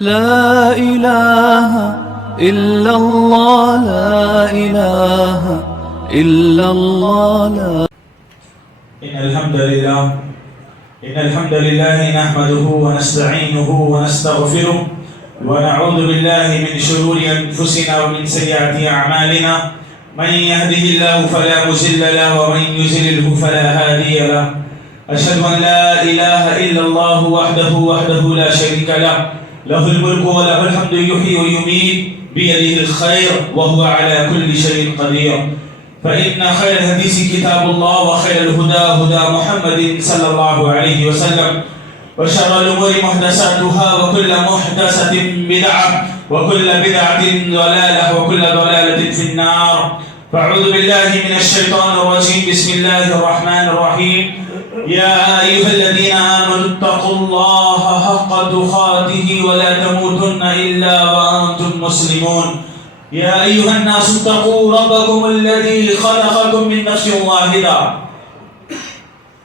لا إله إلا الله لا إله إلا الله لا إن الحمد لله نحمده ونستعينه ونستغفره ونعوذ بالله من شرور أنفسنا ومن سيئات أعمالنا من يهده الله فلا مضل له ومن يضلل فلا هادي له أشهد أن لا إله إلا الله وحده لا شريك له له الملك وله الحمد يحيي ويميت بيده الخير وهو على كل شيء قدير فإن خير الحديث كتاب الله وخير الهدى هدى محمد صلى الله عليه وسلم وشر الأمور محدثاتها وكل محدثة بدعة وكل بدعة ضلالة وكل ضلالة في النار فأعوذ بالله من الشيطان الرجيم بسم الله الرحمن الرحيم يا أيها الذين آمنوا اتقوا الله حق تقاته ولا تموتن إلا وأنتم مسلمون يا أيها الناس اتقوا ربكم الذي خلقكم من نفس واحدة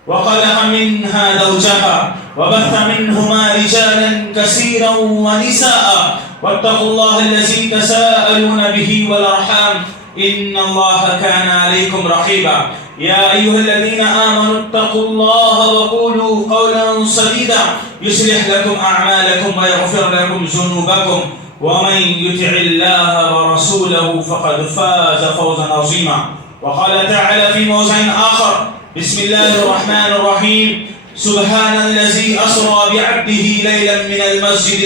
وخلق منها زوجها وبث منهما رجالا كثيرا ونساء واتقوا الله الذي تساءلون به والأرحام إن الله كان عليكم رقيبا يا أيها الذين آمنوا اتقوا الله وقولوا قولا سديدا يصلح لكم أعمالكم ويغفر لكم ذنوبكم ومن يطع الله ورسوله فقد فاز فوزا عظيما وقال تعالى في موضع آخر بسم الله الرحمن الرحيم سبحان الذي أسرى بعبده ليلا من المسجد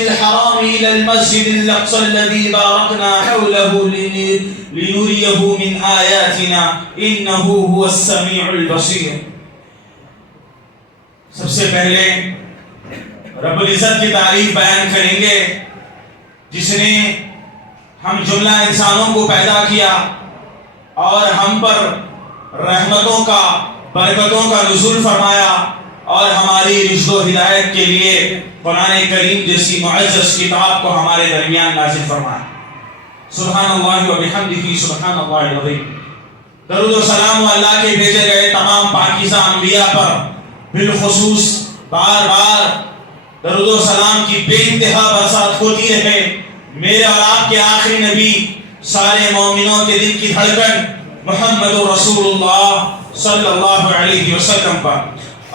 الحرام إلى المسجد الأقصى الذي باركنا حوله لنريه من آياتنا إنه هو السميع البصير. سب سے پہلے رب العزت کی تعریف بیان کریں گے جس نے ہم جملہ انسانوں کو پیدا کیا اور ہم پر رحمتوں کا برکتوں کا نزول فرمایا اور ہماری رشد و ہدایت کے لیے قرآن کریم جیسی معزز کتاب کو ہمارے درمیان نازل فرمایا. سبحان اللہ و بحمدہ سبحان اللہ العظیم. درود و سلام اللہ کے بھیجے گئے تمام پاکیزہ انبیاء پر بالخصوص بار بار درود و سلام کی بے انتہا برسات ہوتی رہے میرے اور آپ کے آخری نبی سارے مومنوں کے دل کی دھڑکن محمد رسول اللہ صلی اللہ علیہ وسلم پر.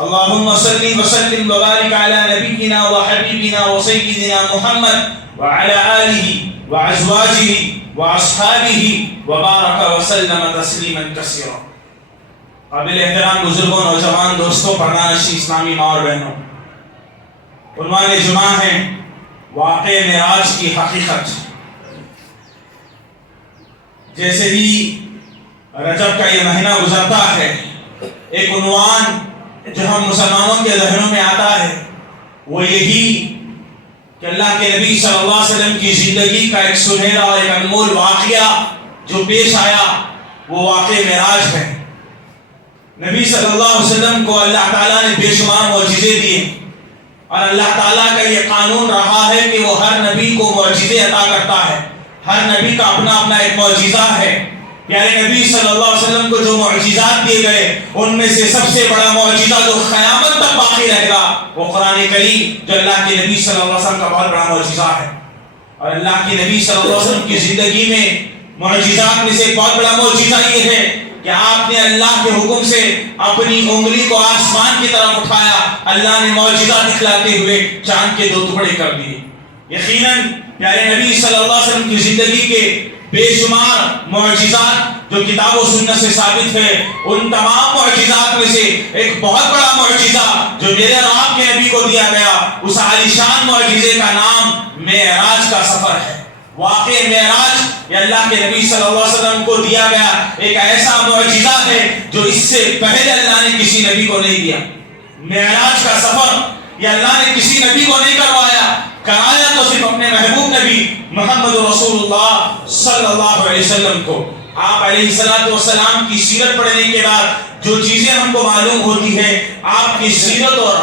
اللهم صل وسلم وبارك على نبينا وحبيبنا وسيدنا محمد وعلى آله وأزواجه وأصحابه وبارك وسلم تسليما كثيرا. قابل احترام بزرگوں نوجوان دوستوں پرناشی اسلامی ماں اور بہنوں، عنوان جمعہ ہے واقع معراج کی حقیقت. جیسے ہی رجب کا یہ مہینہ گزرتا ہے ایک عنوان جو ہم مسلمانوں کے ذہنوں میں آتا ہے وہ یہی کہ اللہ کے نبی صلی اللہ علیہ وسلم کی زندگی کا ایک سنہرا اور ایک انمول واقعہ جو پیش آیا وہ واقع معراج ہے. نبی صلی اللہ علیہ وسلم کو اللہ تعالیٰ نے بے شمار معجزے دیے اور اللہ تعالیٰ کا یہ قانون رہا ہے کہ وہ ہر نبی کو معجزے عطا کرتا ہے. ہر نبی کا اپنا اپنا ایک معجزہ ہے. پیارے نبی صلی اللہ علیہ وسلم کو جو معجزات دیے گئے ان میں سے سب سے بڑا معجزہ جو قیامت تک باقی رہے گا وہ قرآن کریم جو اللہ کے نبی صلی اللہ علیہ وسلم کا بہت بڑا معجزہ ہے. اور اللہ کے نبی صلی اللہ علیہ وسلم کی زندگی میں معجزات میں سے ایک بہت بڑا معجزہ یہ ہے کہ آپ نے اللہ کے حکم سے اپنی انگلی کو آسمان کی طرف اٹھایا. اللہ نے معجزہ دکھلاتے ہوئے چاند کے 2 ٹکڑے کر دیے. یقیناً پیارے نبی صلی اللہ علیہ وسلم کی زندگی کے بے شمار معجزات جو کتاب و سنت سے ثابت ہے ان تمام معجزات میں سے ایک بہت بڑا معجزہ جو میرے اور آپ کے نبی کو دیا گیا اس عالیشان معجزے کا نام معراج کا سفر ہے. واقع معراج یہ اللہ کے نبی صلی اللہ علیہ وسلم کو دیا گیا ایک ایسا معجزہ ہے جو اس سے پہلے اللہ نے کسی نبی کو نہیں دیا. معراج کا سفر یہ اللہ نے کسی نبی کو نہیں کرایا تو صرف اپنے محبوب نبی محمد رسول اللہ صلی اللہ علیہ وسلم کو. آپ علیہ السلام کی سیرت پڑھنے کے بعد جو چیزیں ہم کو معلوم ہوتی ہیں آپ کی سیرت اور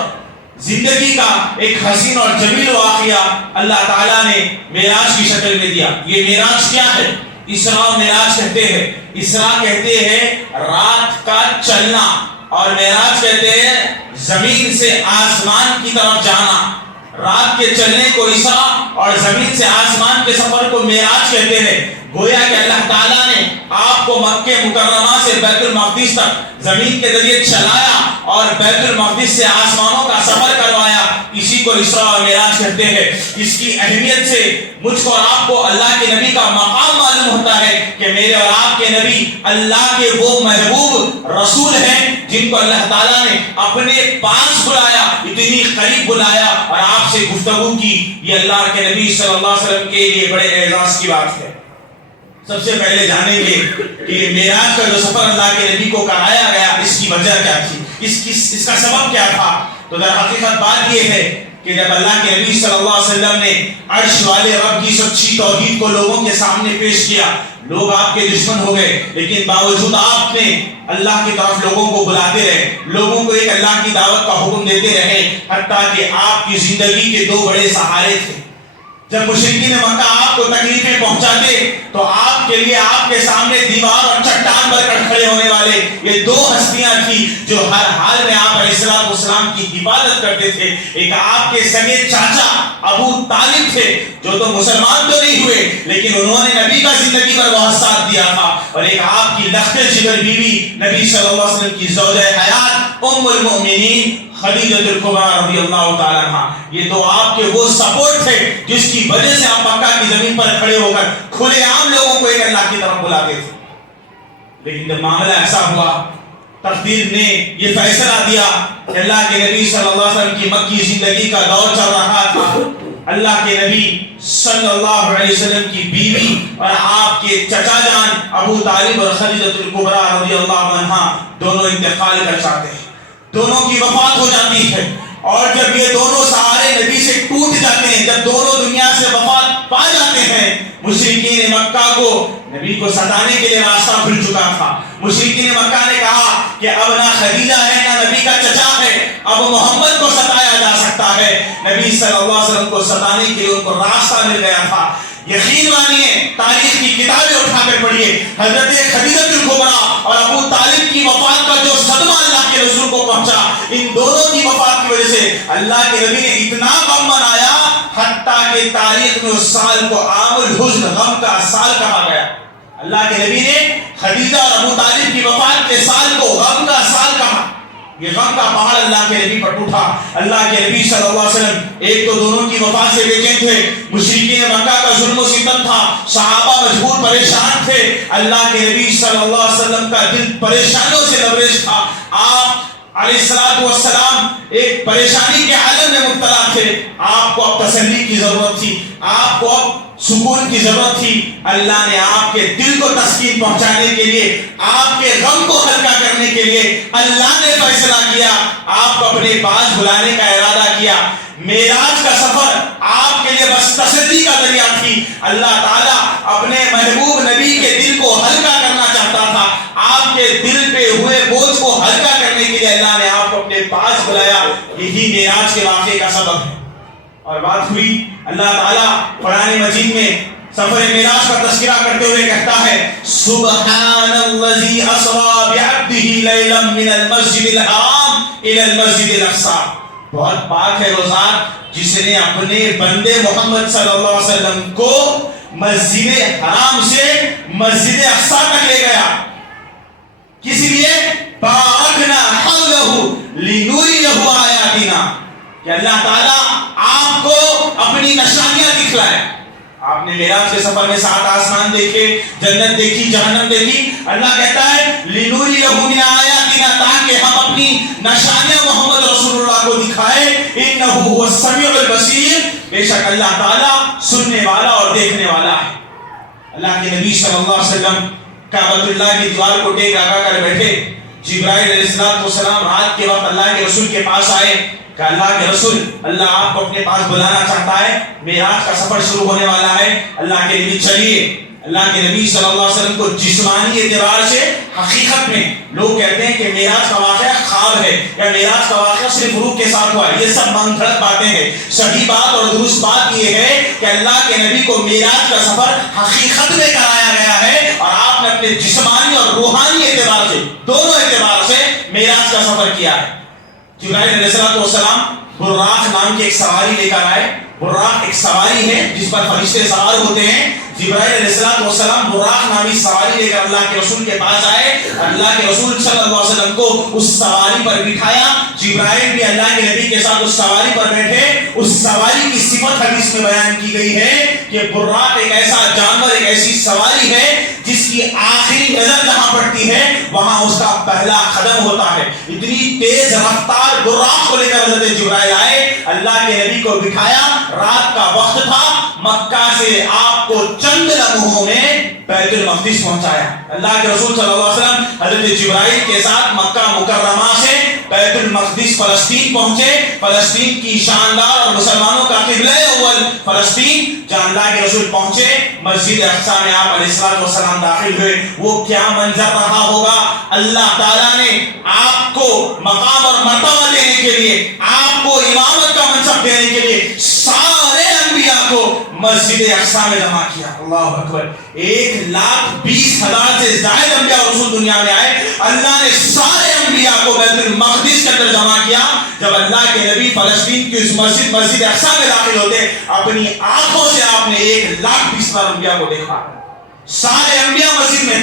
زندگی کا ایک حسین اور جمیل واقعہ اللہ تعالیٰ نے معراج کی شکل میں دیا. یہ معراج کیا ہے؟ اسراء و معراج کہتے ہیں. اسراء کہتے ہیں رات کا چلنا اور معراج کہتے ہیں زمین سے آسمان کی طرف جانا. رات کے چلنے کو اسرا اور زمین سے آسمان کے سفر کو معراج کہتے ہیں۔ گویا کہ اللہ تعالیٰ نے آپ کو مکہ مکرمہ سے بیت المقدس تک زمین کے ذریعے چلایا اور بیت المقدس سے آسمانوں کا سفر کروایا، اسی کو اسراء اور معراج کہتے ہیں۔ اس کی اہمیت سے مجھ کو اور آپ کو اللہ کے نبی کا مقام معلوم ہوتا ہے کہ میرے اور آپ کے نبی اللہ کے وہ محبوب رسول ہیں جن کو اللہ تعالیٰ نے اپنے پاس بلایا، اتنی قریب بلایا اور آپ سے گفتگو کی۔ یہ اللہ کے نبی صلی اللہ علیہ وسلم کے لیے بڑے اعزاز کی بات ہے۔ سب سے پہلے جانیں گے کہ معراج کا جو سفر اللہ کے نبی کو کرایا گیا اس کی وجہ کیا تھی، اس کا سبب کیا تھا۔ تو در حقیقت بات یہ ہے کہ جب اللہ کے نبی صلی اللہ علیہ وسلم نے عرش والے رب کی سچی توحید کو لوگوں کے سامنے پیش کیا، لوگ آپ کے دشمن ہو گئے، لیکن باوجود آپ نے اللہ کی طرف لوگوں کو بلاتے رہے، لوگوں کو ایک اللہ کی دعوت کا حکم دیتے رہے، حتیٰ کہ آپ کی زندگی کے دو بڑے سہارے تھے۔ جب مشرکین مکہ آپ کو تکلیفیں پہنچاتے تو آپ کے لیے آپ کے سامنے دیوار اور چٹان بن کر کھڑے ہونے والے یہ دو ہستیاں تھی جو ہر حال میں آپ علیہ السلام کی حفاظت کرتے تھے۔ ایک آپ کے سگے چاچا ابو طالب تھے جو تو مسلمان تو نہیں ہوئے لیکن انہوں نے نبی کا زندگی پر بہت ساتھ دیا تھا، اور ایک آپ کی لخت جگر بیوی نبی صلی اللہ علیہ وسلم کی زوجہ حیات ام المؤمنین خدیجہ الکبریٰ رضی اللہ تعالیٰ عنہا۔ یہ تو آپ کے وہ سپورٹ تھے جس کی وجہ سے آپ مکہ کی زمین پر کھڑے ہو کر کھلے عام لوگوں کو ایک اللہ کی طرف بلاتے تھے۔ لیکن جب معاملہ ایسا ہوا، تقدیر نے یہ فیصلہ دیا کہ اللہ کے نبی صلی اللہ علیہ وسلم کی مکی زندگی کا دور چل رہا تھا، اللہ کے نبی صلی اللہ علیہ وسلم کی بیوی اور آپ کے چچا جان ابو طالب اور خدیجہ الکبریٰ رضی اللہ عنہا دونوں انتقال کر جاتے ہیں، دونوں کی وفات ہو جاتی ہے۔ اور جب یہ دونوں سہارے نبی سے ٹوٹ جاتے ہیں، جب دونوں دنیا سے وفات پا جاتے ہیں، مشرکین مکہ کو نبی کو ستانے کے لیے راستہ کھل چکا تھا۔ مشرکین مکہ نے کہا کہ اب نہ خدیجہ ہے نہ نبی کا چچا ہے، اب محمد کو ستایا جا سکتا ہے۔ نبی صلی اللہ علیہ وسلم کو ستانے کے لیے ان کو راستہ مل گیا تھا۔ یقین مانیے، تاریخ کی کتابیں اٹھا کر پڑھیے، حضرت خدیجہ الکبریٰ اور ابو طالب کی وفات کا جو صدمہ اللہ کے رسول کو پہنچا، ان دونوں کی وفات کی وجہ سے اللہ کے نبی نے اتنا غم منایا حتیٰ کہ تاریخ میں اس سال کو عام الحزن، غم کا سال کہا گیا۔ اللہ کے نبی نے خدیجہ اور ابو طالب کی وفات کے سال کو غم کا سال کہا۔ یہ غم کا پہاڑ اللہ کے نبی پر ٹوٹا۔ اللہ کے نبی صلی اللہ علیہ وسلم ایک تو دونوں کی وفات سے بے چین تھے، مشرکین مکہ کا ظلم و ستم تھا، صحابہ مجبور پریشان تھے، اللہ کے نبی صلی اللہ علیہ وسلم کا دل پریشانیوں سے لبریز تھا۔ آپ علیہ السلام ایک پریشانی کے عالم میں مبتلا تھے، آپ کو اب تسلی کی ضرورت تھی، آپ کو اب سکون کی ضرورت تھی۔ اللہ نے آپ کے دل کو تسکین پہنچانے کے لیے، آپ کے غم کو ہلکا کرنے کے لیے اللہ نے فیصلہ کیا، آپ کو اپنے پاس بلانے کا ارادہ کیا۔ معراج کا سفر آپ کے لیے بس تسلی کا ذریعہ تھی۔ اللہ تعالیٰ اپنے محبوب نبی کے دل کو ہلکا کرنا چاہتا تھا، آپ کے دل پہ ہوئے بوجھ کو ہلکا کرنے کے لیے اللہ نے آپ کو اپنے پاس بلایا۔ یہی معراج کے واقعے کا سبب ہے۔ اور بات ہوئی، اللہ تعالیٰ قرآن مجید میں سفر معراج کا تذکرہ کرتے ہوئے کہتا ہے، سبحان الذی اسریٰ بعبدہ لیلا من المسجد الحرام الی المسجد الاقصی۔ بہت پاک ہے وہ ذات جس نے اپنے بندے محمد صلی اللہ علیہ وسلم کو مسجد حرام سے مسجد اقصی تک لے گیا۔ کس لیے؟ بارکنا حولہ لنریہ آیاتنا، کہ اللہ تعالیٰ آپ کو اپنی نشانیاں دکھلائے۔ آپ نے معراج کے سفر میں 7 آسمان دیکھے، جنت دیکھی، جہنم دیکھی۔ اللہ کہتا ہے لنریہ من آیاتنا، تاکہ ہم اپنی نشانیاں محمد رسول اللہ کو دکھائے۔ انہ هو السمیع البصیر، بے شک اللہ تعالیٰ سننے والا اور دیکھنے والا ہے۔ اللہ کے نبی صلی اللہ علیہ وسلم کعبۃ اللہ کی دیوار کو ٹیک لگا کر بیٹھے، جبرائیل علیہ السلام رات کے وقت اللہ کے رسول کے پاس آئے کہ اللہ کے رسول، اللہ آپ کو اپنے پاس بلانا چاہتا ہے، معراج کا سفر شروع ہونے والا ہے۔ اللہ کے نبی چلیے۔ اللہ کے نبی صلی اللہ علیہ وسلم کو جسمانی اعتبار سے حقیقت میں لوگ کہتے ہیں کہ معراج کا واقعہ خواب ہے یا معراج کا واقعہ صرف روح کے ساتھ ہوا ہے، یہ سب من گھڑت باتیں ہیں۔ صحیح بات اور درست بات یہ ہے کہ اللہ کے نبی کو معراج کا سفر حقیقت میں کرایا گیا ہے، اور آپ نے اپنے جسمانی اور روحانی اعتبار سے، دونوں اعتبار سے معراج کا سفر کیا ہے۔ جبرائیل علیہ السلام براق نام کی ایک سواری لے کر آئے. براق ایک سواری ہے جس پر فرشتے سوار ہوتے ہیں. جبرائیل علیہ السلام براق نامی سواری لے کر اللہ کے رسول کے پاس آئے. اللہ کے رسول صلی اللہ علیہ وسلم کو اس سواری پر بٹھایا. جبرائیل بھی اللہ کے نبی کے ساتھ اس سواری پر بیٹھے. اس سواری کی صفت حدیث میں بیان کی گئی ہے کہ براق ایک ایسا جانور, ایک ایسی سواری ہے جس کی آخری نظر جہاں پڑتی ہے وہاں اس کا پہلا قدم ہوتا ہے. اتنی تیز رفتار براق کو لے کر حضرت جبرائیل آئے, اللہ کے نبی کو بٹھایا. رات کا وقت تھا. مکہ سے آپ کو چند لمحوں میں بیت المقدس پہنچایا. اللہ کے رسول صلی اللہ علیہ وسلم حضرت جبرائیل کے ساتھ مکہ مکرمہ سے بیت المقدس فلسطین پہنچے. فلسطین کی شاندار اور مسلمانوں کا قبلہ اول فلسطین جہاں اللہ کے رسول پہنچے. مسجد اقصی میں آپ علیہ السلام داخل ہوئے. وہ کیا منظر رہا ہوگا. اللہ تعالیٰ نے آپ کو مقام اور مرتبہ دینے کے لیے, آپ کو امامت کا منصب دینے کے لیے سارے انبیاء کو مسجد اقصی میں جمع کیا. اللہ اکبر. 1,20,000 سے زائد انبیاء اور رسول دنیا میں آئے. اللہ نے سارے انبیاء کو بیت المقدس کے اندر جمع کیا. جب اللہ کے نبی فلسطین کی اس مسجد اقصی میں داخل ہوتے, اپنی آنکھوں سے آپ نے 1,20,000 انبیاء کو دیکھا. سارے انبیاء مسجد میں.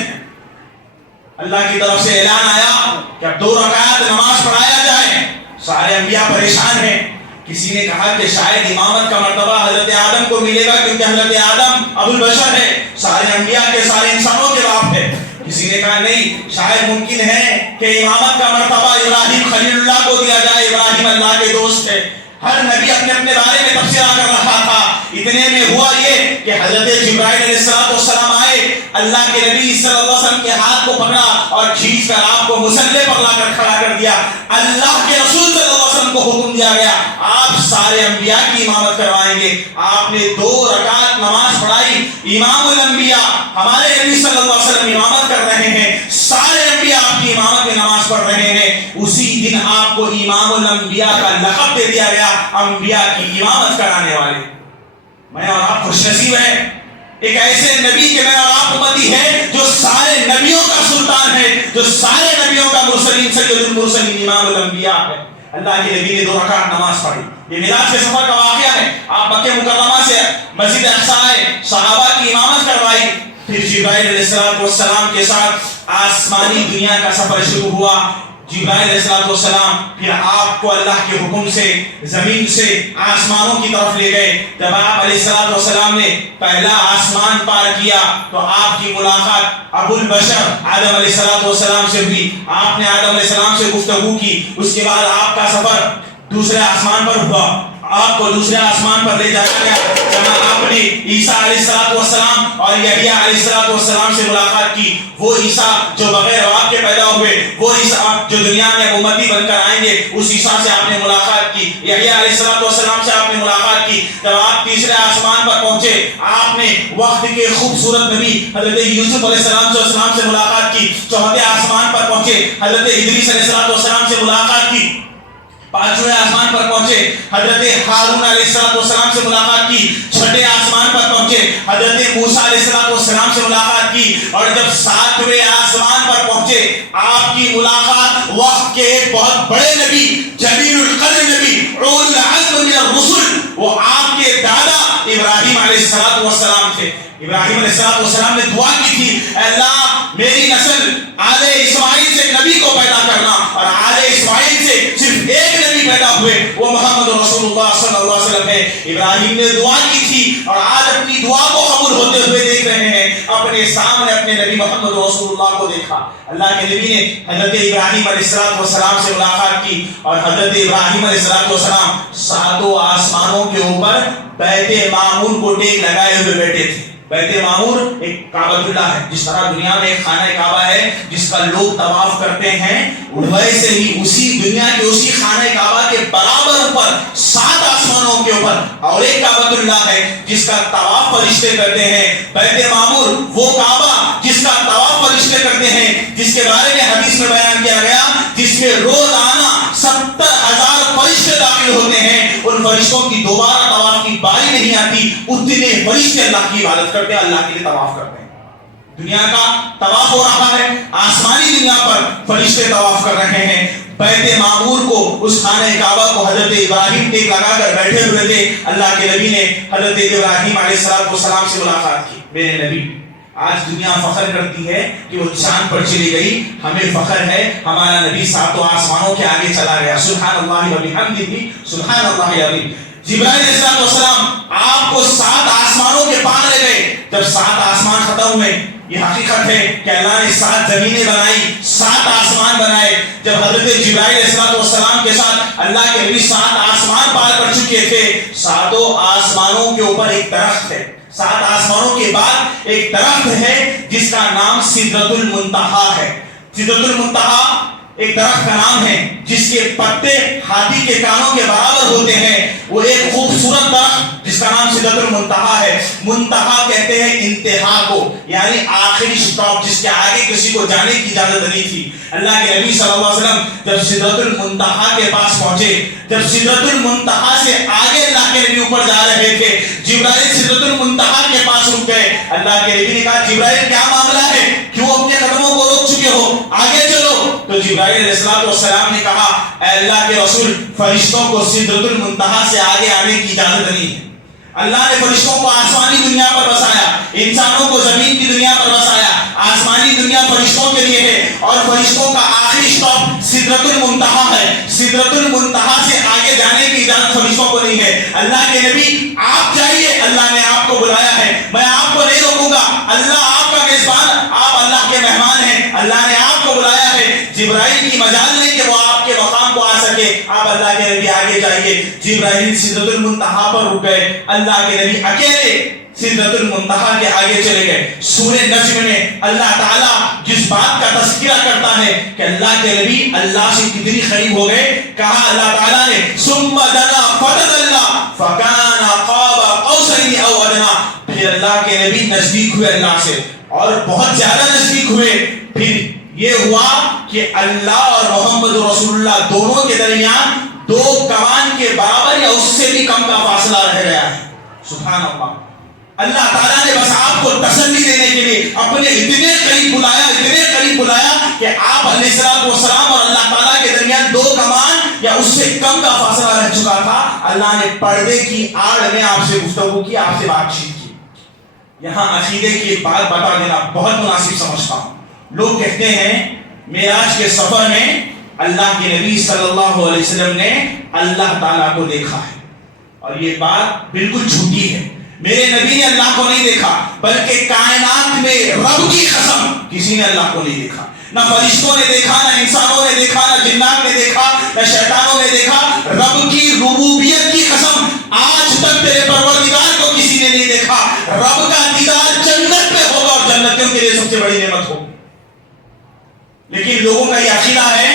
اللہ کی طرف سے اعلان آیا کہ اب 2 رکعت نماز پڑھایا جائے. سارے انبیاء پریشان ہیں. کسی نے کہا کہ شاید امامت کا مرتبہ حضرت آدم کو ملے گا کیونکہ حضرت آدم ابو البشر ہے, سارے انبیاء کے, سارے انسانوں کے باپ ہے. کسی نے کہا نہیں, شاید ممکن ہے کہ امامت کا مرتبہ ابراہیم خلیل اللہ کو دیا جائے. ابراہیم اللہ کے دوست ہے. ہر نبی اپنے اپنے بارے میں تبصرہ کر رہا تھا. اتنے میں ہوا یہ کہ حضرت جبرائیل علیہ السلام آئے. اللہ کے نبی صلی اللہ علیہ وسلم کے ہاتھ کو پکڑا اور کھینچ کر آپ کو مصلی پر لا کر کھڑا کر دیا. اللہ کے رسول صلی اللہ علیہ وسلم کو حکم دیا گیا آپ سارے انبیاء کی امامت کروائیں گے. آپ نے 2 رکعت نماز پڑھائی. امام الانبیاء ہمارے نبی صلی اللہ علیہ وسلم امامت کر رہے ہیں. سارے انبیاء آپ کی امامت میں نماز پڑھ رہے ہیں. اسی دن آپ کو امام الانبیاء کا لقب دے دیا گیا, انبیاء کی امامت کرانے والے. میں اور آپ خوش نصیب ہیں, ایک ایسے نبی کے میں اور آپ امتی ہے جو سارے نبیوں کا سلطان ہے, جو سارے نبیوں کا مرسلین سید المرسلین امام الانبیاء ہے. اللہ کے نبی نے 2 رکعت نماز پڑھی. یہ معراج کے سفر کا واقعہ ہے. آپ مکہ مکرمہ سے مسجد اقصی آئے, صحابہ کی امامت کروائی. پھر جبرائیل علیہ السلام کے ساتھ آسمانی دنیا کا سفر شروع ہوا. جبرائیل علیہ السلام پھر آپ کو اللہ کے حکم سے زمین سے آسمانوں کی طرف لے گئے. جب آپ علیہ السلام نے پہلا آسمان پار کیا تو آپ کی ملاقات ابو البشر آدم علیہ السلام سے ہوئی. آپ نے آدم علیہ السلام سے گفتگو کی. اس کے بعد آپ کا سفر دوسرے آسمان پر ہوا. آپ کو دوسرے آسمان پر لے جایا گیا جہاں آپ نے عیسیٰ علیہ السلام اور یحییٰ علیہ السلام سے ملاقات کی. وہ عیسیٰ جو بغیر باپ کے پیدا ہوئے, وہ عیسیٰ جو دنیا میں امتی بن کر آئیں گے, اس عیسیٰ سے آپ نے ملاقات کی. یحییٰ علیہ السلام سے آپ نے ملاقات کی. جب آپ تیسرے آسمان پر پہنچے, آپ نے وقت کے خوبصورت نبی حضرت یوسف علیہ السلام سے ملاقات کی. چوتھے آسمان پر پہنچے, حضرت ادریس علیہ السلام سے ملاقات کی. 5ویں آسمان پر پہنچے, حضرت ہارون علیہ السلام سے ملاقات کی. 6ٹھے آسمان پر پہنچے, حضرت موسیٰ علیہ السلام سے ملاقات کی. اور جب 7ویں آسمان پر پہنچے, آپ کی ملاقات وقت کے بہت بڑے نبی, جلیل القدر نبی, اولو العزم من الرسل, وہ آپ کے دادا ابراہیم علیہ السلام تھے. ابراہیم علیہ السلام نے دعا کی تھی, اللہ میری نسل آل اسماعیل سے نبی کو پیدا کرنا, اور آل اسماعیل سے صرف ایک نبی پیدا ہوئے, وہ محمد رسول اللہ صلی اللہ علیہ وسلم ہے. ابراہیم نے دعا کی تھی اور آج اپنی دعا کو قبول ہوتے ہوئے دیکھ رہے ہیں. اپنے سامنے اپنے نبی محمد رسول اللہ کو دیکھا. اللہ کے نبی نے حضرت ابراہیم علیہ السلام سے ملاقات کی, اور حضرت ابراہیم علیہ السلام 7 آسمانوں کے اوپر بیت معمور کو ٹیک لگائے ہوئے بیٹھے تھے. بیت معمور ایک کعبۃ اللہ ہے. جس طرح دنیا میں ایک خانہ کعبہ ہے جس کا لوگ طواف کرتے ہیں, ویسے ہی اسی دنیا کے اسی خانہ کعبہ کے برابر اوپر 7 آسمانوں کے اوپر اور ایک کعبۃ اللہ ہے جس کا طواف فرشتے کرتے ہیں. بیت معمور وہ کعبہ جس کا طواف فرشتے کرتے ہیں, جس کے بارے میں حدیث میں بیان کیا گیا, جس میں روزانہ 70,000 فرشتے داخل ہوتے ہیں. ان فرشتوں کی دوبارہ طواف کی باری نہیں آتی, اتنے فرشتے اللہ کی عبادت کرتے ہیں, اللہ کے لیے طواف کرتے ہیں. دنیا کا طواف ہو رہا ہے، آسمانی دنیا پر فرشتے طواف کر رہے ہیں۔ بیت معمور کو، اس خانہ کعبہ کو حضرت ابراہیم ٹیک لگا کر بیٹھے ہوئے تھے۔ اللہ کے نبی نے حضرت ابراہیم علیہ السلام سے ملاقات کی۔ میرے نبی، آج دنیا فخر کرتی ہے کہ وہ چاند پر چلی گئی، ہمیں فخر ہے ہمارا نبی ساتوں آسمانوں کے آگے چلا گیا۔ سبحان اللہ و بحمدہ، سبحان اللہ العظیم۔ جبرائیل علیہ السلام آپ کو 7 آسمانوں کے پار لے گئے۔ جب 7 آسمان ختم ہوئے، یہ حقیقت ہے کہ اللہ نے 7 زمینیں بنائی، 7 آسمان بنائے۔ جب حضرت جبرائیل علیہ السلام کے ساتھ اللہ کے نبی 7 آسمان پار کر چکے تھے، 7 آسمانوں کے اوپر ایک درخت ہے، 7 آسمانوں کے بعد ایک درخت ہے جس کا نام سدرۃ المنتہا ہے۔ سدرۃ المنتہا ایک درخت کا نام ہے جس کے پتے ہاتھی کے کانوں کے برابر ہوتے ہیں۔ وہ ایک خوبصورت درخت جس کا نام سدرۃ المنتہا ہے۔ منتہا کہتے ہیں انتہا کو، یعنی آخری سٹاپ، جس کے آگے کسی کو جانے کی اجازت نہیں تھی۔ اللہ کے نبی صلی اللہ علیہ وسلم جب سدرۃ المنتہا کے پاس پہنچے، جب سدرۃ المنتہا سے آگے اللہ کے نبی اوپر جا رہے تھے، جبرائیل سدرۃ المنتہا کے پاس رک گئے۔ اللہ کے نبی نے کہا جبرائیل کیا معاملہ ہے، کیوں اپنے قدموں کو روک چکے ہو، آگے چلو۔ تو جبرائیل علیہ السلام نے کہا اے اللہ کے رسول، فرشتوں کو سدرۃ المنتہا سے آگے آنے کی اجازت نہیں ہے۔ اللہ نے فرشتوں کو آسمانی دنیا پر بسایا، انسانوں کو زمین کی دنیا پر بسایا۔ آسمانی دنیا فرشتوں کے لیے ہے اور فرشتوں کا آخری سٹاپ سدرۃ المنتہا ہے۔ سدرۃ المنتہا سے آگے جانے کی اجازت فرشتوں کو نہیں ہے۔ اللہ کے نبی آپ جائیے، اللہ نے آپ کو بلایا ہے، میں آپ کو نہیں روکوں گا۔ اللہ آپ کا میزبان، آپ اللہ کے مہمان ہیں، اللہ نے آپ کو بلایا ہے۔ جبرائیل کی مجال نہیں کہ وہ آپ کے مقام کو آ سکے، آپ اللہ کے نبی آگے جائیے۔ جبرائیل سدرۃ المنتہا پر رک گئے، اللہ کے نبی اکیلے سدرۃ المنتہا کے آگے چلے گئے۔ سورہ نجم میں اللہ تعالیٰ جس بات کا تذکرہ کرتا ہے کہ اللہ کے نبی اللہ سے کتنی قریب ہو گئے، کہا اللہ تعالیٰ نے ثم دنا فتدلى فكان قاب قوسين او ادنى، پھر اللہ کے نبی نزدیک ہوئے اللہ سے اور بہت زیادہ نزدیک ہوئے۔ پھر یہ ہوا کہ اللہ اور محمد رسول اللہ دونوں کے درمیان 2 کمان کے برابر یا اس سے بھی کم کا فاصلہ رہ گیا ہے۔ سبحان اللہ۔ اللہ تعالیٰ نے بس آپ کو تسلی دینے کے لیے اپنے اتنے قریب بلایا، اتنے قریب بلایا کہ آپ علیہ السلام اور اللہ تعالیٰ کے درمیان 2 کمان یا اس سے کم کا فاصلہ رہ چکا تھا۔ اللہ نے پردے کی آڑ میں آپ سے گفتگو کی، آپ سے بات چیت کی۔ یہاں عقیدے کی ایک بات بتا دینا بہت مناسب سمجھتا ہوں۔ لوگ کہتے ہیں معراج کے سفر میں اللہ کے نبی صلی اللہ علیہ وسلم نے اللہ تعالیٰ کو دیکھا ہے، اور یہ بات بالکل جھوٹی ہے۔ میرے نبی نے اللہ کو نہیں دیکھا، بلکہ کائنات میں رب کی قسم کسی نے اللہ کو نہیں دیکھا۔ نہ فرشتوں نے دیکھا، نہ انسانوں نے دیکھا، نہ جنات نے دیکھا، نہ شیطانوں نے دیکھا۔ رب کی ربوبیت کی قسم آج تک تیرے پروردگار کو کسی نے نہیں دیکھا۔ رب کا دیدار جنت میں ہوگا اور جنتیوں کے لیے سب سے بڑی نعمت ہوگی۔ لیکن لوگوں کا یہ عقیدہ ہے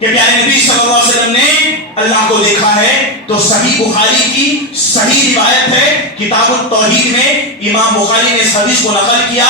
کہ پیارے نبی صلی اللہ علیہ وسلم نے اللہ کو دیکھا ہے، تو صحیح بخاری کی صحیح روایت ہے، کتاب التوحید میں امام بخاری نے اس حدیث کو نقل کیا۔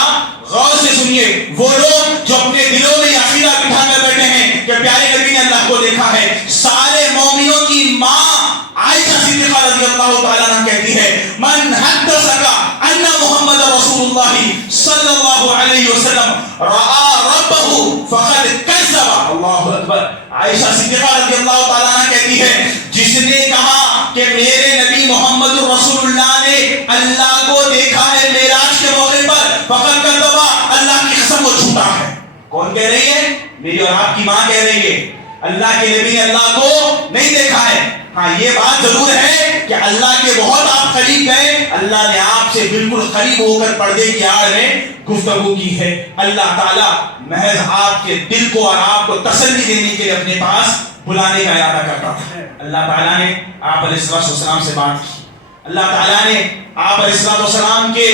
غور سے سنیے، وہ لوگ جو اپنے دلوں میں عقیدہ بٹھا کر بیٹھے ہیں کہ پیارے نبی نے اللہ کو دیکھا ہے، سارے مومنوں کی ماں عائشہ صدیقہ رضی اللہ تعالیٰ عنہ کہتی ہے من حدثک ان محمد رسول اللہ صلی اللہ علیہ وسلم رأى ربہ فقد کذب۔ اللہ اکبر۔ عائشہ صدیقہ رضی اللہ تعالیٰ عنہ کہتی ہے جس نے کہا کہ میرے نبی محمد رسول اللہ نے اللہ کو دیکھا ہے معراج کے موقع پر، فقد کذب، اللہ کی قسم وہ جھوٹا ہے۔ کون کہہ رہی ہے؟ میری اور آپ کی ماں کہہ رہی ہے۔ اللہ کے نبی نے اللہ کو نہیں دیکھا ہے۔ ہاں یہ بات ضرور ہے کہ اللہ کے بہت آپ قریب گئے، اللہ نے آپ سے بالکل قریب ہو کر پردے کی آڑ میں گفتگو کی ہے۔ اللہ تعالیٰ محض آپ کے دل کو اور آپ کو تسلی دینے کے لیے اپنے پاس بلانے کا ارادہ کرتا تھا۔ اللہ تعالیٰ نے آپ علیہ السلام سے بات کی، اللہ تعالیٰ نے آپ علیہ السلام کے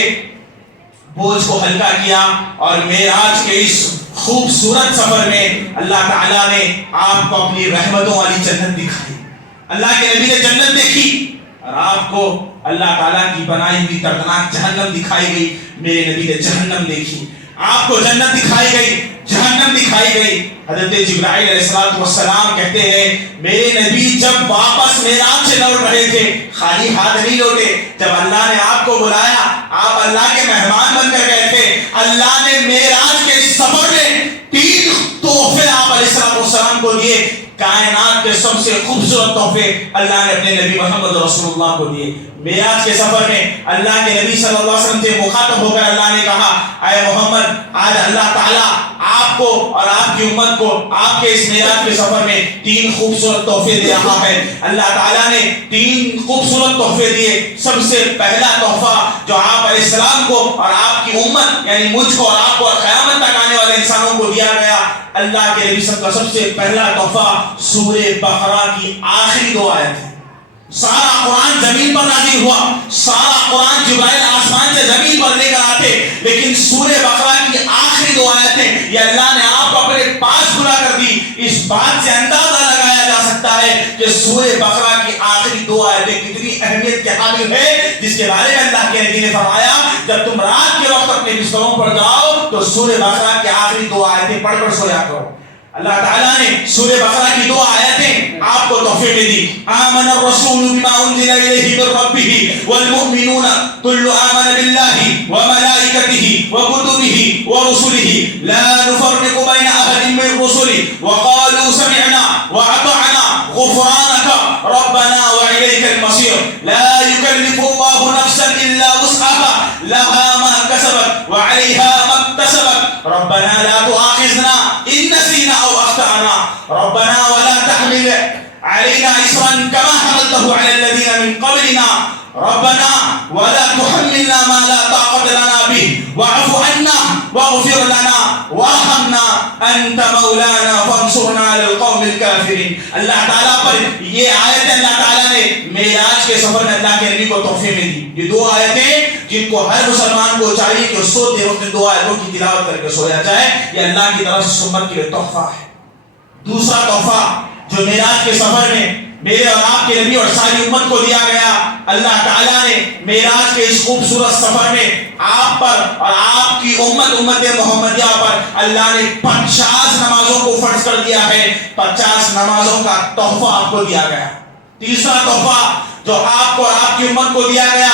بوجھ کو ہلکا کیا، اور معراج کے اس خوبصورت سفر میں اللہ تعالیٰ نے آپ کو اپنی رحمتوں والی جنت دکھائی۔ اللہ کے نبی نے جنت دیکھی اور آپ کو اللہ تعالیٰ کی بنائی ہوئی دردناک جہنم دکھائی گئی۔ میرے نبی نے جہنم دیکھی، آپ کو جنت دکھائی گئی، جہنم دکھائی گئی۔ حضرت جبرائیل علیہ السلام کہتے ہیں میرے نبی جب واپس معراج سے لوٹ رہے تھے خالی ہاتھ نہیں لوٹے، جب اللہ نے آپ کو بلایا آپ اللہ کے مہمان بن کر گئے تھے. اللہ نے معراج کے سفر میں 3 تحفے آپ علیہ السلام کو دیے. کائنات کے سب سے خوبصورت تحفے اللہ نے اپنے نبی محمد رسول اللہ کو دیے. معراج کے سفر میں اللہ کے نبی صلی اللہ علیہ وسلم سے مخاطب ہو کر اللہ نے کہا اے محمد آج اللہ تعالیٰ آپ کو اور آپ کی امت کو آپ کے اس معراج کے سفر میں 3 خوبصورت تحفے دے رہا ہے. اللہ تعالیٰ نے 3 خوبصورت تحفے دیے. سب سے پہلا تحفہ جو آپ علیہ السلام کو اور آپ کی امت یعنی مجھ کو اور آپ کو اور قیامت تک آنے والے انسانوں کو دیا گیا. اللہ کے نبی کا سب سے پہلا تحفہ سورہ بقرہ کی آخری 2 آیتیں. سارا قرآن زمین پر نازل ہوا, سارا قرآن جبرائیل آسمان سے زمین پر لے کر آتے, لیکن سورہ بقرہ کی آخری 2 آیتیں یہ اللہ نے آپ کو اپنے پاس بلا کر دی. اس بات سے اندازہ لگایا جا سکتا ہے کہ سورہ بقرہ کی آخری 2 آیتیں کتنی اہمیت کے حامل ہے, جس کے بارے میں اللہ کے نبی نے فرمایا جب تم رات کے وقت اپنے بستروں پر جاؤ تو سورہ بقرہ کی آخری 2 آیتیں پڑھ کر سویا کرو. اللہ تعالیٰ نے سورہ بقرہ کی 2 آیتیں آپ کو تحفے میں دی. آمن الرسول بما انزل الیہ من ربہ والمؤمنون کل آمن باللہ وملائکتہ وکتبہ ورسلہ لا نفرق بین احد من رسلہ وقالوا سمعنا واطعنا غفرانک ربنا والیک المصیر. لا یکلف اللہ نفسا الا وسعها لها ما کسبت وعلیها ما اکتسبت. ربنا لا تؤاخذنا ان نسینا او اخطأنا. ربنا ولا تحمل علينا إصرا كما حملته على الذين من قبلنا. ربنا ولا تحملنا ما لا طاقة لنا به واعف عنا واغفر لنا وارحمنا أنت مولانا فانصرنا على القوم الكافرين. اللہ تعالیٰ پر یہ آیتیں اللہ تعالیٰ نے معراج کے سفر میں اللہ کے نبی کو تحفے میں دی. یہ 2 آیتیں جن کو ہر مسلمان کو چاہیے کہ سوتے وقت 2 آیتوں کی تلاوت کر کے سویا جائے, یہ اللہ کی طرف سے امت کے لیے تحفہ ہے. دوسرا تحفہ جو معراج کے سفر میں میرے اور آپ کے نبی اور ساری امت کو دیا گیا, اللہ تعالیٰ نے معراج کے اس خوبصورت سفر میں آپ پر اور آپ کی امت محمدیہ پر اللہ نے 50 نمازوں کو فرض کر دیا ہے. 50 نمازوں کا تحفہ آپ کو دیا گیا. تیسرا تحفہ جو آپ کو اور آپ کی امت کو دیا گیا,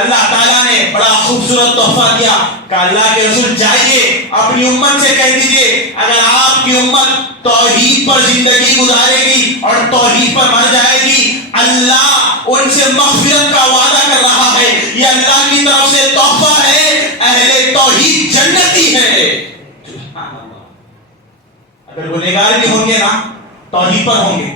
اللہ تعالیٰ نے بڑا خوبصورت تحفہ دیا کہ اللہ کے رسول جائیے اپنی امت سے کہہ دیجئے اگر آپ کی امت توحید پر زندگی گزارے گی اور توحید پر مر جائے گی, اللہ ان سے مغفرت کا وعدہ کر رہا ہے. یہ اللہ کی طرف سے تحفہ ہے, اہل توحید جنتی ہے. اگر گنہگار بھی ہوں گے نا توحید پر ہوں گے,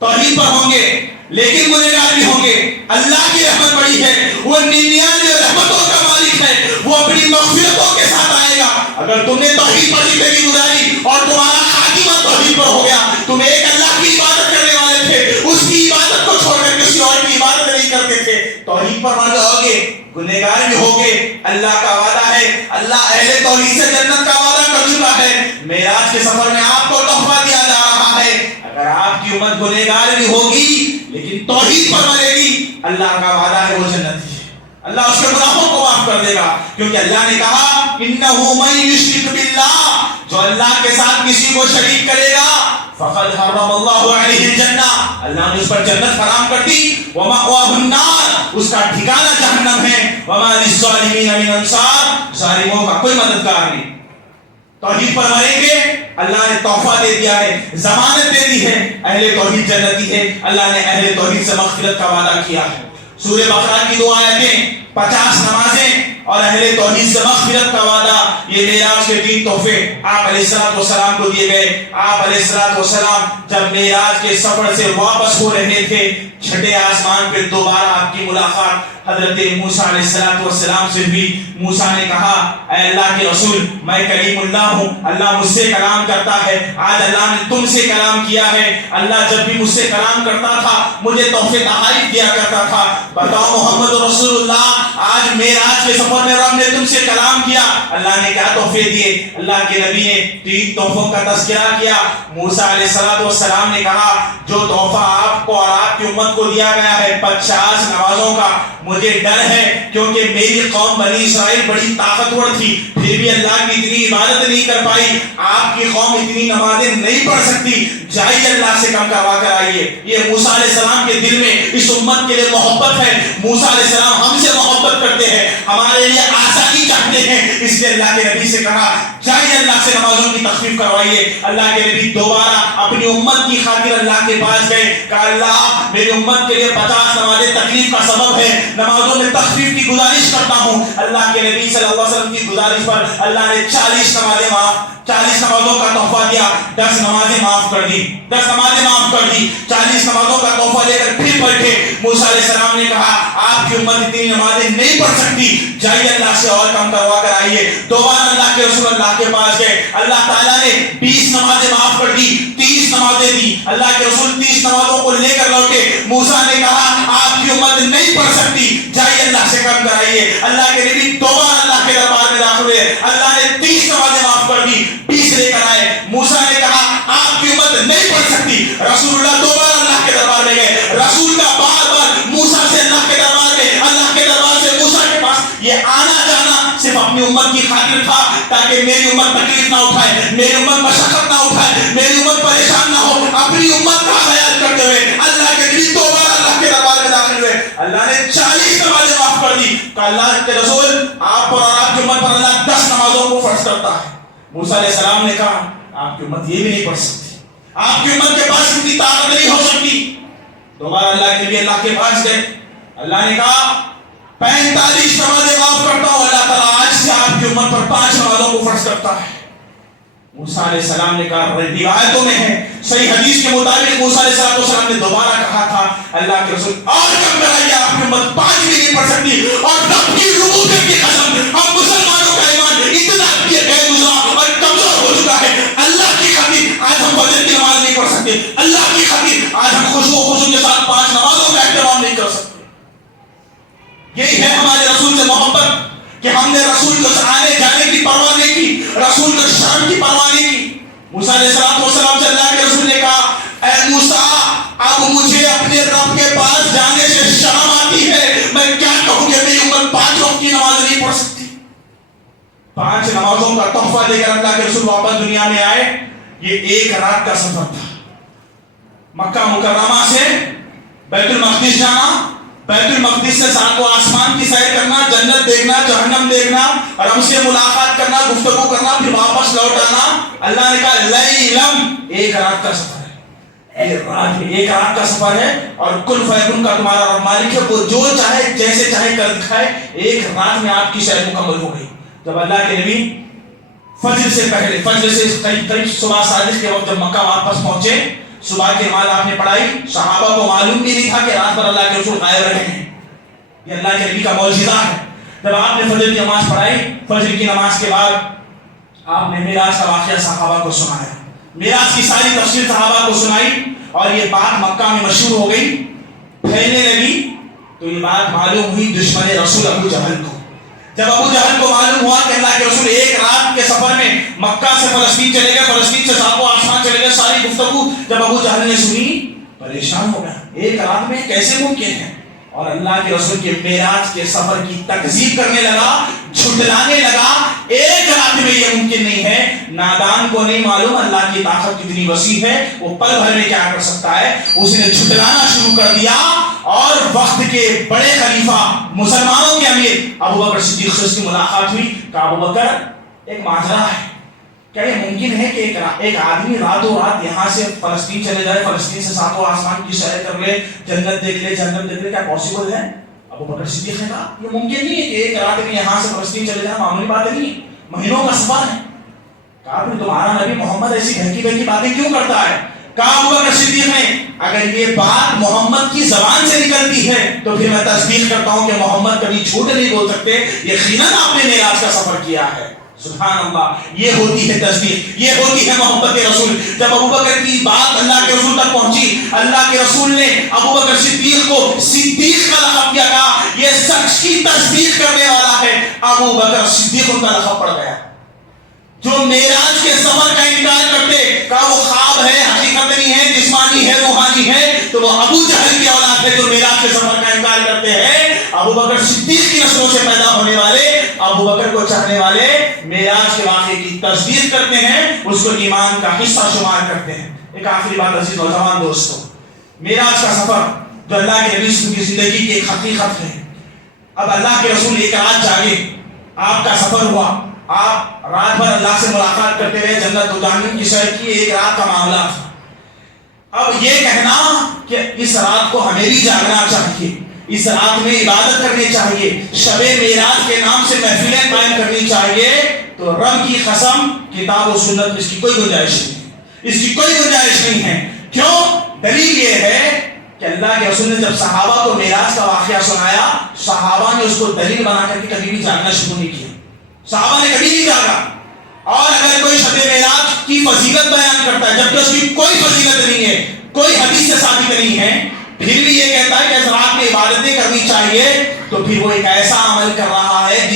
توحید پر ہوں گے لیکن گنہگار بھی ہوں گے, اللہ کی رحمت بڑی ہے, وہ 99 رحمتوں کا مالک ہے, وہ اپنی مغفرتوں کے ساتھ آئے گا. اگر تم نے توحید پر زندگی گزاری اور تمہارا خاتمہ توحید پر ہو گیا, تم ایک اللہ کی عبادت کرنے والے تھے, اس کی عبادت کو چھوڑ کر کسی اور کی عبادت نہیں کرتے تھے, توحید پر مر جاؤ گے, گنہگار بھی ہوگے. اللہ کا وعدہ ہے, اللہ اہل توحید سے جنت کا وعدہ کر چکا ہے. معراج کے سفر میں آپ کو تحفہ دیا جا رہا ہے, اگر آپ کی امت گنہگار بھی ہوگی لیکن توحید پر مرے گی, اللہ کا وعدہ ہے وہ جنتی ہے. اللہ اس کے گناہوں کو معاف کر دے گا, کیونکہ اللہ نے کہا انہ من یشرک باللہ, جو اللہ کے ساتھ کسی کو شریک کرے گا فقد حرم اللہ علیہ الجنہ, اللہ نے اس پر جنت حرام کر دی. ومأواہ النار, اس کا ٹھکانہ جہنم ہے. وما للظالمین من انصار, ظالموں کا کوئی مددگار نہیں. توحید پر مریں گے, اللہ نے تحفہ دے دیا ہے, ضمانت دے دی ہے, اہل توحید جنتی ہے. اللہ نے اہل توحید سے مغفرت کا وعدہ کیا ہے. سورہ بقرہ کی 2 آیتیں, 50 نمازیں اور اہل توحید سے مغفرت کا وعدہ, یہ معراج کے 3 تحفے آپ علیہ السلام کو دیے گئے. آپ علیہ السلام جب معراج کے سفر سے واپس ہو رہے تھے, چھٹے آسمان پہ دوبارہ آپ کی ملاقات حضرت موسیٰ علیہ السلام سے بھی. موسیٰ نے کہا اے اللہ کے رسول میں کلیم اللہ ہوں, اللہ مجھ سے کلام کرتا ہے, آج اللہ نے تم سے کلام کیا ہے. اللہ جب بھی مجھ سے کلام کرتا تھا مجھے تحفے تحائف دیا کرتا تھا, بتاؤ محمد رسول اللہ آج معراج کے سفر میں رب نے تم سے کلام کیا, اللہ نے کیا تحفے دیے. اللہ کے نبی نے 3 تحفوں کا تذکرہ کیا. موسیٰ علیہ السلام نے کہا جو تحفہ آپ کو اور آپ کی امت کو دیا گیا ہے 50 نمازوں نمازوں کا مجھے ڈر ہے کیونکہ میری قوم بنی اسرائیل بڑی طاقتور تھی پھر بھی اللہ کی اتنی عبادت نہیں کر پائی, آپ کی قوم اتنی نمازیں نہیں پڑھ سکتی, جائیے اللہ سے کم کروا کر آئیے. یہ موسیٰ علیہ السلام کے دل میں اس امت کے لیے محبت ہے. موسیٰ علیہ السلام ہم سے محبت کرتے ہیں, ہمارے لیے آسانی چاہتے ہیں, اس لیے اللہ کے نبی سے کہا جائیے اللہ سے نمازوں کی تخفیف کروائیے. اللہ کے نبی دوبارہ اپنی امت کی خاطر اللہ کے پاس گئے, کہا اللہ میری امت کے لیے 50 نمازیں تکلیف کا سبب ہے, نمازوں میں تخفیف کی گزارش کرتا ہوں. اللہ کے نبی صلی اللہ علیہ وسلم کی گزارش پر اللہ نے 40 نمازوں کا تحفہ دیا, 10 نمازیں معاف کر دی, 10 نمازیں معاف کر دی. 40 نمازوں کا تحفہ لے کر پھر بیٹھے. موسیٰ علیہ السلام نے کہا آپ کی امت اتنی نمازیں نہیں پڑھ سکتی, جائیے اللہ سے اور کم کروا کر آئیے. دوبارہ اللہ کے رسول اللہ کے پاس گئے, اللہ تعالیٰ نے 20 نمازیں معاف کر دی, 30 نمازیں دی. اللہ کے رسول 30 نمازوں کو لے کر لوٹے. موسیٰ نے کہا آپ کی امت نہیں پڑھ سکتی, جائیے اللہ سے کم کرائیے. اللہ کے نبی دوبارہ اللہ کے دربار میں داخل ہوئے, اللہ نے 30 نمازیں معاف کر دی, 20 لے کر آئے. موسیٰ نے کہا آپ کی امت نہیں پڑھ سکتی. رسول اللہ دوبارہ اللہ کے دربار میں گئے. رسول کا بار بار موسیٰ سے اللہ کے دربار میں, اللہ کے دربار سے موسیٰ کے پاس یہ آنا جانا صرف اپنی امت کی خاطر تھا تاکہ میری امت تکلیف نہ اٹھائے, میری امت مشقت نہ اٹھائے, میری امت پریشان نہ ہو. اپنی امت کا خیال کرتے ہوئے اللہ کے نبی دوبارہ اللہ کے دربار میں داخل ہوئے. اللہ نے 40 نمازیں معاف کر دی. کہ اللہ کے رسول آپ پر اور آپ کی امت پر اللہ 10 نمازوں کو فرض کرتا ہے. موسیٰ علیہ السلام نے کہا آپ کی امت یہ بھی نہیں پڑھ سکتی, آپ کی امت کے پاس اتنی طاقت نہیں ہو سکتی. دوبارہ اللہ کے نبی اللہ کے پاس گئے. اللہ نے کہا 45 نمازیں معاف کرتا ہوں, اللہ تعالیٰ آج سے آپ کی امت پر 5 نمازوں کو فرض کرتا ہے. موسیٰ علیہ السلام نے کہا روایتوں میں ہے, صحیح حدیث کے مطابق موسیٰ علیہ السلام نے دوبارہ کہا تھا اللہ کے رسول اور کم کرائیے, آپ کی امت 5 بھی نہیں پڑھ سکتی. اور رب کی ربوبیت کی قسم, ہم مسلمانوں کا ایمان اتنا غیر گزرا اور کمزور ہو چکا ہے. اللہ کی خاطر آج ہم فجر کی نماز نہیں پڑھ سکتے, اللہ کی خاطر آج ہم خشوع کے ساتھ 5 نمازوں کا احترام نہیں کر سکتے. یہی ہے ہمارے رسول سے محبت کہ ہم نے رسول کو آنے جانے کی پرواہ نہیں کی, رسول کو شرم کی پرواہ نہیں کی. موسیٰ علیہ السلام سے اللہ کے رسول نے کہا اے موسیٰ اب مجھے اپنے رب کے پاس جانے سے شرم آتی ہے, میں کیا کہوں کہ میری امت 5 وقت کی نماز نہیں پڑھ سکتی. 5 نمازوں کا تحفہ دے کر اللہ کے رسول واپس دنیا میں آئے. یہ 1 رات کا سفر تھا. مکہ مکرمہ سے بیت المقدس جانا, بیت المقدس سے ساتوں آسمان کی سیر کرنا, جنت دیکھنا, جہنم دیکھنا, رب سے ملاقات کرنا, گفتگو کرنا, پھر واپس لوٹ آنا. اللہ نے کہا لیلم 1 رات کا سفر ہے, 1 رات کا سفر ہے. اور کل فیکن کا تمہارا رب مالک ہے, وہ جو چاہے جیسے چاہے کر دکھائے. 1 رات میں آپ کی سیر مکمل ہو گئی. جب اللہ کے نبی فجر سے پہلے, فجر سے قریب صبح صادق کے وقت جب مکہ واپس پہنچے, صبح کی نماز آپ نے پڑھائی. صحابہ کو معلوم بھی نہیں تھا کہ رات بھر اللہ کے رسول غائب رہے ہیں. یہ اللہ کے نبی کا معجزہ ہے. جب آپ نے فجر کی نماز پڑھائی, فجر کی نماز کے بعد آپ نے معراج کا واقعہ صحابہ کو سنایا. معراج کی ساری تفصیل صحابہ کو سنائی اور یہ بات مکہ میں مشہور ہو گئی, پھیلنے لگی. تو یہ بات معلوم ہوئی دشمن رسول ابو جہل کو. جب ابو جہل کو معلوم ہوا کہ اللہ کے رسول 1 رات کے سفر میں مکہ سے فلسطین چلے گئے, فلسطین سے ساتوں آسمان چلے گئے, ساری گفتگو جب ابو جہل نے سنی پریشان ہو گیا. 1 رات میں کیسے ممکن ہے؟ اور اللہ کے رسول کے معراج کے سفر کی تکذیب کرنے لگا, جھٹلانے لگا. 1 رات میں یہ ممکن نہیں ہے. نادان کو نہیں معلوم اللہ کی طاقت کتنی وسیع ہے, وہ پل بھر میں کیا کر سکتا ہے. اس نے جھٹلانا شروع کر دیا اور وقت کے بڑے خلیفہ, مسلمانوں کے امیر ابو بکر صدیق سے اس کی ملاقات ہوئی. کہا ابو بکر ایک ماجرا ہے, کیا یہ ممکن ہے کہ ایک آدمی راتوں رات یہاں سے فلسطین چلے جائے, فلسطین سے ساتوں آسمان کی سیر کر لے, جنت دیکھ لے, جہنم دیکھ لے, کیا پاسبل ہے؟ ابو بکر صدیق نے کہا یہ ممکن نہیں ہے کہ 1 رات میں یہاں سے فلسطین چلے جائے, معمولی بات نہیں, مہینوں کا سفر ہے. کہا پھر تمہارا نبی محمد ایسی بہکی بہکی باتیں کیوں کرتا ہے؟ کہا ابو بکر صدیق نے اگر یہ بات محمد کی زبان سے نکلتی ہے تو پھر میں تصدیق کرتا ہوں کہ محمد کبھی جھوٹ نہیں بول سکتے, یقیناً آپ نے معراج کا سفر کیا ہے. سبحان اللہ, یہ ہوتی ہے تصدیق, یہ ہوتی ہے محبت رسول. جب ابو بکر کی بات اللہ کے رسول تک پہنچی, اللہ کے رسول نے ابو بکر صدیق کو صدیق کا لقب دیا. کہا یہ شخص کی تصدیق کرنے والا ہے. ابو بکر صدیق ان کا لقب پڑ گیا. جو معراج کے سفر کا انکار کرتے کہ وہ خواب ہے، حقیقت نہیں ہے، جسمانی ہے، روحانی ہے، تو وہ ابو جہل کی اولاد ہے جو معراج کے سفر کا انکار کرتے ہیں۔ ابو بکر صدیق کی نسلوں سے پیدا ہونے والے، ابو بکر کو چاہنے والے معراج کے واقعے کی تصدیق کرتے ہیں، اس کو ایمان کا حصہ شمار کرتے ہیں۔ ایک آخری بات عزیز نوجوان دوستوں، معراج کا سفر جو اللہ کے نبی کی زندگی کی ایک حقیقت ہے۔ اب اللہ کے رسول ایک رات جاگے، آپ کا سفر ہوا، آپ رات بھر اللہ سے ملاقات کرتے رہے، جنت و جہنم کی سیر کی، ایک رات کا معاملہ تھا۔ اب یہ کہنا کہ اس رات کو ہمیں بھی جاگنا چاہیے، اس رات میں عبادت کرنی چاہیے، شب معراج کے نام سے محفلیں قائم کرنی چاہیے، تو رب کی قسم کتاب و سنت میں اس کی کوئی گنجائش نہیں ہے، اس کی کوئی گنجائش نہیں ہے۔ کیوں؟ دلیل یہ ہے کہ اللہ کے رسول نے جب صحابہ کو معراج کا واقعہ سنایا، صحابہ نے اس کو دلیل بنا کر کے کبھی بھی جاگنا شروع نہیں کیا، صحابہ نے کبھی نہیں جاگا۔ اور اگر کوئی شب معراج کی فضیلت بیان کرتا ہے جبکہ اس کی کوئی فضیلت نہیں ہے، کوئی حدیث سے ثابت نہیں ہے، پھر بھی یہ کہتا ہے کہ اس رات میں عبادتیں کرنی چاہیے، تو پھر وہ ایک ایسا عمل کر رہا ہے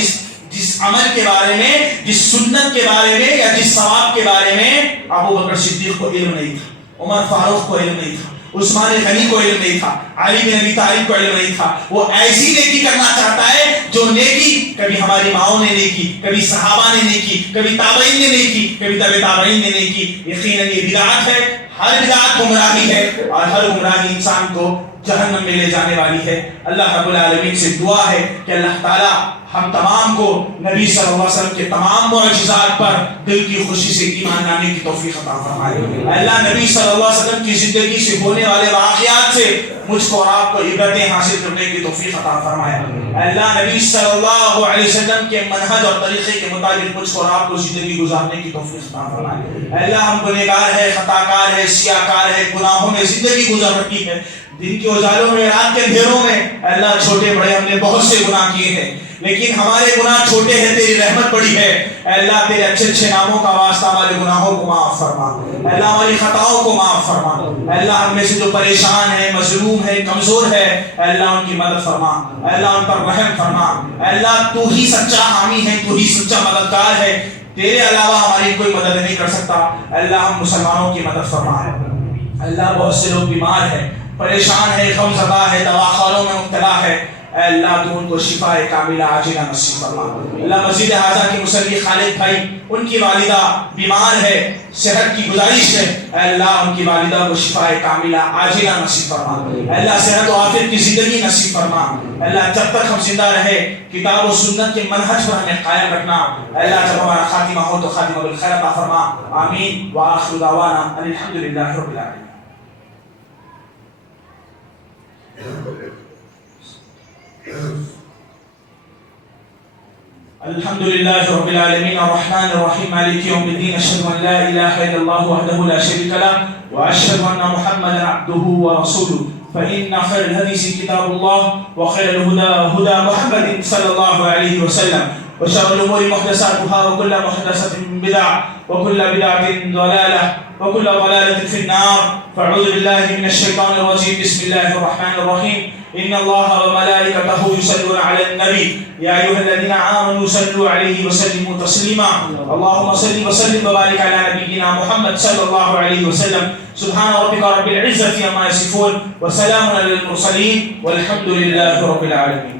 جس عمل کے بارے میں، جس سنت کے بارے میں یا جس ثواب کے بارے میں ابو بکر صدیق کو علم نہیں تھا، عمر فاروق کو علم نہیں تھا، عثمان غنی کو علم نہیں تھا، علی بن ابی طالب کو علم نہیں تھا۔ وہ ایسی نیکی کرنا چاہتا ہے جو نیکی کبھی ہماری ماؤں نے نہیں کی، کبھی صحابہ نے نہیں کی، کبھی تابعین نے نہیں کی، کبھی تبع تابعین نے نہیں کی۔ یقیناً یہ بدعت ہے، ہر بدعت گمراہی ہے، اور ہر گمراہی انسان کو جہنم میں لے جانے والی ہے۔ اللہ رب العالمین سے دعا ہے کہ اللہ تعالی ہم تمام کو نبی صلی اللہ علیہ وسلم کے تمام معجزات پر دل کی خوشی سے ایمان لانے کی توفیق عطا فرمائے۔ اللہ نبی صلی اللہ علیہ وسلم کی زندگی سے ہونے والے واقعات سے مجھ کو اور آپ کو عبرتیں حاصل کرنے کی توفیق عطا فرمائے۔ اللہ نبی صلی اللہ علیہ وسلم کے منہج اور طریقے کے مطابق مجھ کو اور آپ کو زندگی گزارنے کی توفیق عطا فرمائے۔ اللہ ہم گنہگار ہے، خطا کار ہے، سیاہ کار ہے، گناہوں میں زندگی گزر رکھی ہے، دن کے اجالوں میں، رات کے اندھیروں میں اللہ چھوٹے بڑے ہم نے بہت سے گناہ کیے ہیں، لیکن ہمارے گناہ چھوٹے ہیں، تیری رحمت بڑی ہے۔ اے اللہ تیرے اچھے اچھے ناموں کا واسطہ ہمارے گناہوں کو معاف فرما، اے اللہ ہماری خطاؤں کو معاف فرما، اے اللہ ہم میں سے جو پریشان ہے، مظلوم ہے، کمزور ہے، اے اللہ ان کی مدد فرما، اے اللہ ان پر رحم فرما، اے اللہ تو ہی سچا حامی ہے، تو ہی سچا مددگار ہے، تیرے علاوہ ہماری کوئی مدد نہیں کر سکتا۔ اے اللہ ہم مسلمانوں کی مدد فرما ہے۔ اللہ بہت سے لوگ بیمار ہیں، پریشان ہے، غم زدہ ہے، دواخانوں میں مبتلا ہے، اے اللہ تو ان کو شفا کاملہ عاجلہ نصیب فرما۔ اللہ مسجد حاضہ کے مصلی خالد بھائی، ان کی والدہ بیمار ہے، صحت کی گزارش ہے، اے اللہ ان کی والدہ کو شفا کاملہ عاجلہ نصیب فرما۔ اے اللہ صحت و عافیت کی زندگی نصیب فرما۔ اے اللہ جب تک ہم زندہ رہے کتاب و سنت کے منہج پر ہمیں قائم رکھنا۔ اے اللہ جب ہمارا خاتمہ ہو تو خاتمہ بالخیر عطا فرما۔ آمین وآخر دعوانا ان الحمدللہ رب العالمین۔ الحمد لله رب العالمين الرحمن الرحيم مالك يوم الدين أشهد أن لا إله إلا الله وحده لا شريك له وأشهد أن محمدا عبده ورسوله فإن خير الحديث كتاب الله وخير الهدى هدى محمد صلى الله عليه وسلم وشر الأمور محدثاتها وكل محدثة بدعة وكل بدعة ضلالة وكل ضلالة في النار فأعوذ بالله من الشيطان الرجيم بسم الله الرحمن الرحيم إن الله وملائكته يصلون على النبي يا أيها الذين آمنوا صلوا عليه وسلموا تسليما اللهم صل وسلم وبارك على نبينا محمد صلى الله عليه وسلم سبحان ربك رب العزة عما يصفون وسلام على المرسلين والحمد لله رب العالمين۔